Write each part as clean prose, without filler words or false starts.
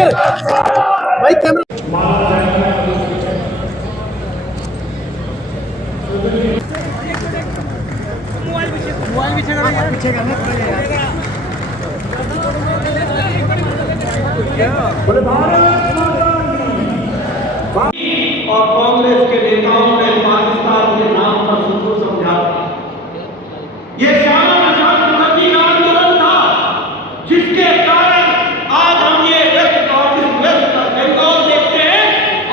भाई camera mobile पीछे करो यार, पीछे करना पड़ेगा बोले भारत और कांग्रेस के नेताओं ने पाकिस्तान के नाम पर सबको समझाया। ये श्यामा प्रसाद मुखर्जी का आंदोलन था जिसके कारण आज हम ये वेस्ट बंगाल देखते हैं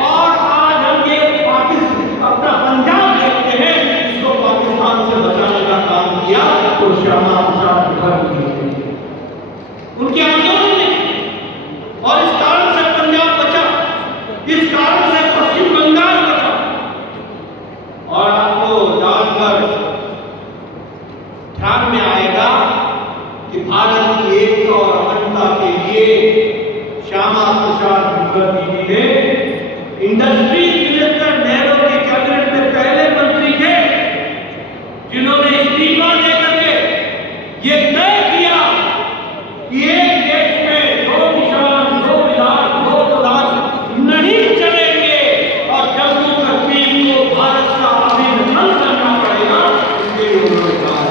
और आज हम ये पाकिस्तान अपना पंजाब देखते हैं जिसको पाकिस्तान से बचाने का काम किया तो श्यामा प्रसाद मुखर्जी उनके आंदोलन ने, और इस कारण से पंजाब बचा, इस कारण से पश्चिम बंगाल बचा। और आपको जानकर ध्यान में आएगा कि भारत की एकता और अखंडता के लिए श्यामा प्रसाद मुखर्जी जी ने इंडस्ट्री मिनिस्टर नेहरू के कैबिनेट में पहले मंत्री थे जिन्होंने इस्तीफा देकर के ये तय किया कि एक देश में दो किसान, दो विधान, दो प्रधान नहीं चलेंगे और जम्मू कश्मीर को भारत का अभिन्न अंग करना पड़ेगा। इसके लिए उन्होंने कहा।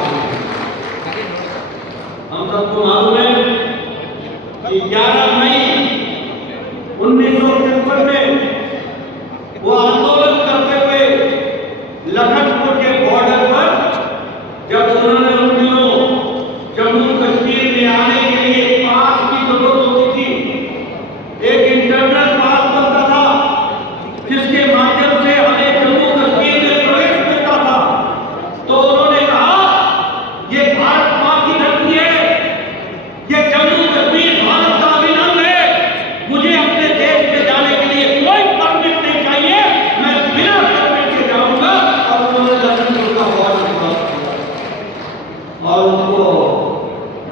हम सबको मालूम है कि 11 मई 1953 में वो आंदोलन करते हुए लखनपुर के बॉर्डर पर जब उन्होंने उन दिनों जम्मू कश्मीर में आने के लिए पास की जरूरत होती थी, एक इंटरनल पास बनता था जिसके माध्यम से हमें जम्मू कश्मीर में प्रवेश मिलता था। तो उन्होंने कहा ये भारत मां की धरती है, ये जम्मू कश्मीर भारत का अभिन्न अंग है, मुझे अपने देश में जाने के लिए कोई परमिट नहीं चाहिए, मैं बिना परमिट के जाऊंगा। और उन्होंने लखनपुर का बॉर्डर क्रॉस किया और उनको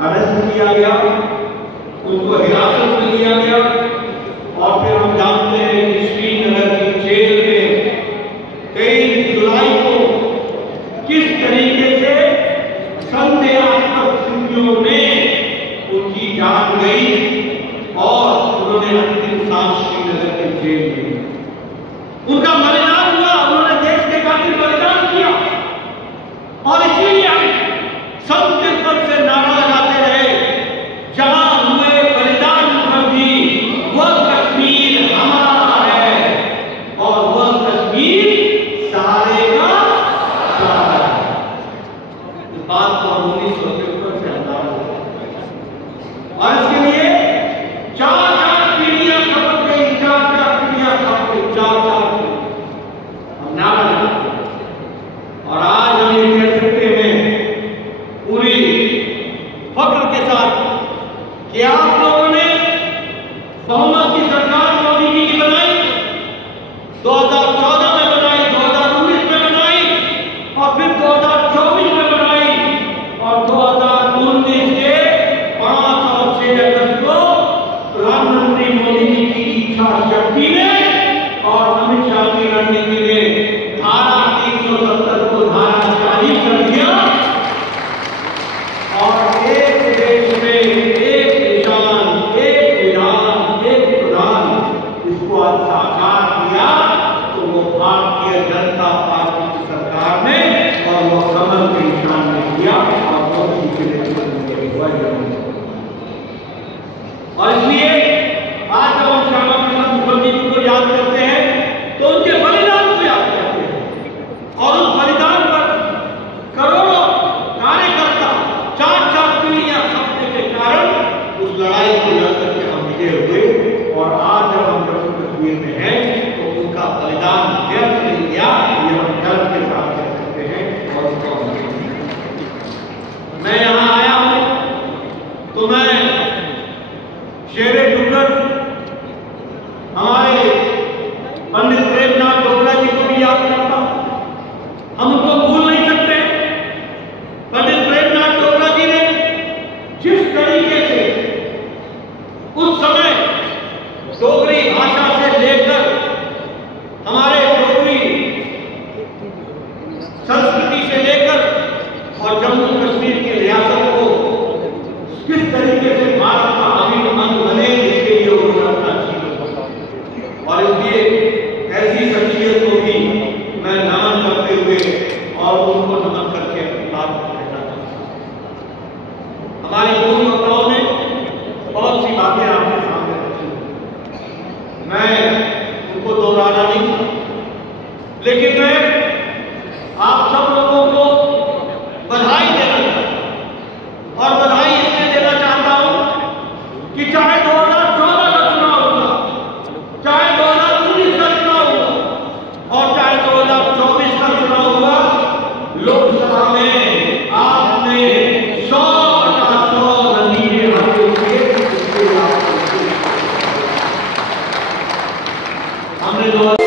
अरेस्ट किया गया, उनको हिरासत में लिया गया। और फिर हम जानते हैं कि श्रीनगर की जेल में 23 जुलाई को किस तरीके से संदेहास्पद स्थितियों में उनकी जान गई और उन्होंने अंतिम सांस श्रीनगर के जेल में उनका बलिदान हुआ। उन्होंने देश के खातिर बलिदान किया और इसीलिए हम सब के पद से नारा लगाते रहे, जहां हुए बलिदान मुखर्जी वह कश्मीर हमारा है और वह कश्मीर सारे का सारा है। इस बात को 1953 से अंदाजा होता और इसके लिए 4-4 पीढ़ियां खपत गई, 4-4 पीढ़ियां खपत गई, 4-4 हम नारा लगाते हैं। और आज हम ये कह सकते हैं पूरी फख्र के साथ कि आप लोगों ने बहुमत की सरकार मोदी जी की बनाई, 2014 में बनाई, 2019 में बनाई और फिर 2024 में बनाई और 2019 के 5 और 6 अगस्त को प्रधानमंत्री मोदी जी की इच्छा शक्ति ने और अमित शाह की रणनीति ने धारा 370 को धारा 40 कर दिया और एक देश में एक निशान, एक विधान, एक प्रधान इसको आज साकार किया तो वो भारतीय जनता पार्टी की सरकार ने और वो कमल के निशान ने किया और मोदी के नेतृत्व में हुआ। और इसलिए आज जब हम श्यामा प्रसाद मुखर्जी जी को याद करते हैं तो उनके बलिदान को याद करते हैं और उस बलिदान पर करोड़ों कार्यकर्ता 4-4 पीढ़ियां खपने के कारण उस लड़ाई को लड़ करके हम विजय हुए। और आज जब हम जम्मू कश्मीर में हैं तो उनका बलिदान व्यर्थ नहीं गया, ये हम गर्व के साथ कह सकते हैं। और मैं यहाँ आया हूँ तो मैं शेरे डुग्गर हमारे पंडित प्रेमनाथ डोगरा जी को भी याद करता हूं। हम उनको भूल नहीं सकते। पंडित प्रेमनाथ डोगरा जी ने जिस तरीके से उस समय डोगरी भाषा से लेकर हमारे डोगरी संस्कृति से लेकर और जम्मू कश्मीर की रियासत को किस तरीके से भारत का अभिन्न अंग बने, इसके लिए उन्होंने अपना लेकिन मैं आप सब लोगों को बधाई देना चाहता हूं और बधाई इसलिए देना चाहता हूं कि चाहे 2014 का चुनाव हुआ, चाहे 2019 का चुनाव हुआ और चाहे 2024 का चुनाव हुआ, लोकसभा में आपने 100 का 100 नतीजे हासिल किए। हमने